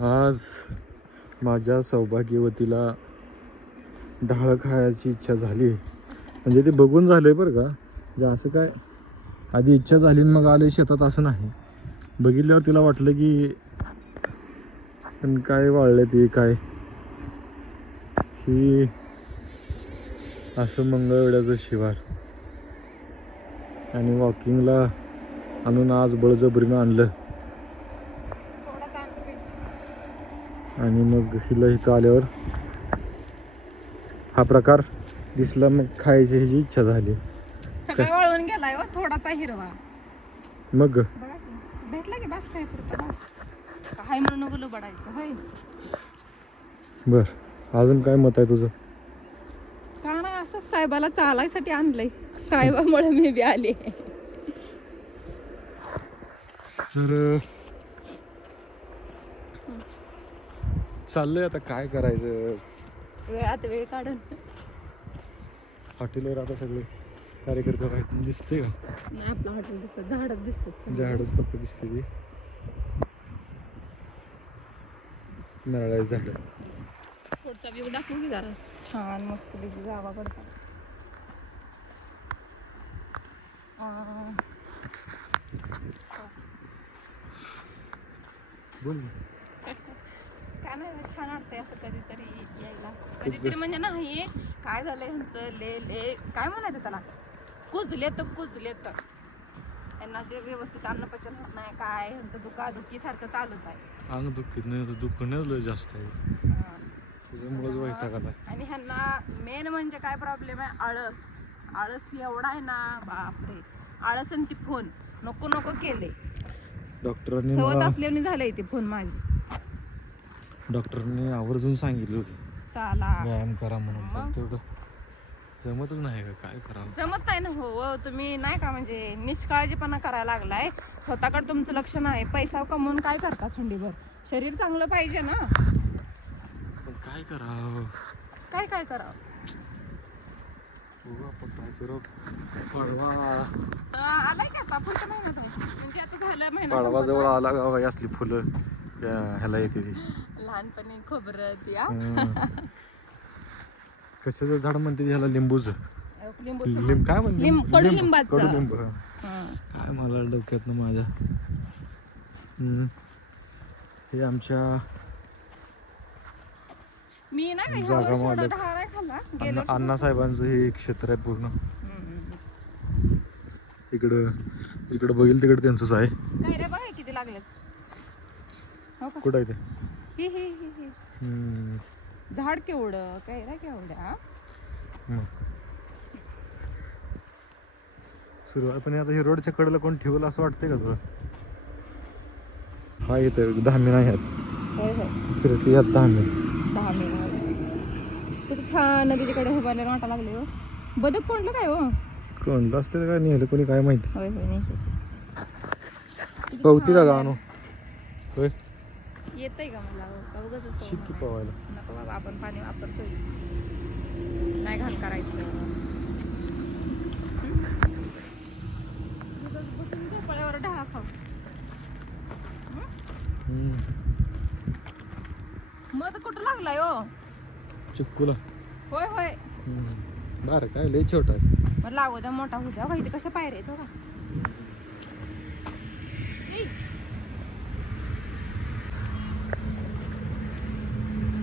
आज माझ्या सौभाग्यवतीला डाळ खायची इच्छा झाली. म्हणजे ते बघून झालंय बरं का, म्हणजे असं काय आधी इच्छा झाली मग आले शेतात असं नाही. बघितल्यावर तिला वाटलं की पण काय वाळलं ते काय ही असं मंगळवेढ्याचं शिवार. आणि वॉकिंगला आणून आज बळजबरीनं आणलं आणि मग हिला इथं आल्यावर हा प्रकार दिसला मग खायची ह्याची इच्छा झाली. सगळं वळून गेलाय हो थोडासा हिरवा. मग बघा की भेटला की बस काय पुरतं बस काय म्हणून नको बडायचं होय. बर अजून काय मत आहे तुझं? का नाही असं साहेबाला चालायसाठी आणलंय. साहेबामुळे मी बी आले. तर चाललंय आता काय करायचं. वेळात वेळ काढून हॉटेलवर आता सगळे कार्यकर्ते आहेत दिसते का? नाही आपलं हॉटेल दिसत झाडच दिसतात. झाडच फक्त दिसते ती नारळाची झाड. पुढचा व्ह्यू दाखवू की जरा छान मस्त पैकी गावाकडचा. बोल काय नाही छान वाटतंय असं कधीतरी यायला. कधीतरी म्हणजे नाही काय झालंय ह्यांचं ले काय म्हणायचं त्याला कुजलेत यांना जे व्यवस्थित अन्नपचन होत नाही काय ह्यांचं दुखादुखी सारखं चालूच आहे. अंग दुखत नाही दुखणं लय जास्त आहे त्याच्यामुळेच वैताग आला. आणि ह्यांना मेन म्हणजे काय प्रॉब्लेम आहे आळस एवढा आहे ना बापरे. आळस आणि ती फोन नको नको केले. डॉक्टरांनी सवत असल्याने झालंय ती फोन माझी. डॉक्टरांनी आवर्जून सांगितलं होतं चाला व्यायाम करा म्हणून. पण तेवढं जमतच नाही का, काय करावं. जमत नाही ना हो. तुम्ही नाही का म्हणजे निष्काळजीपणा करायला लागलाय. स्वतःकडे तुमचं लक्ष नाही. पैसा कमवून काय करता थंडीभर. शरीर चांगलं पाहिजे ना. पण काय करावं काय करावं. आपण काय करू. पळवा आलाय का आता पुढच्या महिन्यात आहे. म्हणजे आता झालं महिना पळवा जवळ आला का बाई असली फुलं ह्याला येते ती लहानपणी खोबरं द्या. कशाचं झाड म्हणते ह्याला लिंबूचं लिंबू काय म्हणते कडुलिंबाचं. कडुलिंब. काय मला डोक्यातनं माझ्या. हे आमच्या मी नाही जागा अण्णासाहेबांचं हे क्षेत्र आहे पूर्ण. इकडं बघील तिकडे त्यांचंच आहे. काय रे बघा किती लागलेत. कुठं आहे ते झाड केवढं काय रे केवढ्या. सुरुवात पण आता हे रोडच्या कडेला कोण ठेवलं असं वाटतंय का तुला? हा येतं 10 मिनिट आहेत फिरती यात 10 मिनिट 10 मिनिट. किती छान नदीकडे उभारल्याला वाटा लागले हो. बदक कोणलं काय हो. कोणलं असतं काय नेलं कोणी काय माहिती. होय नाही पवती का गाणं होय येतंय का मला शिक्की पवायला. नको बाबा आपण पाणी वापरतोय नाही घाण करायचं. बसून झोपाळ्यावर ढाळा खाऊ. मध कुठं लागलाय हो. चिक्कूला होय बरं काय लय छोटा आहे. मग लागू द्या मोठा होऊ द्या. इथे कसं पायऱ्या आहेत हो का.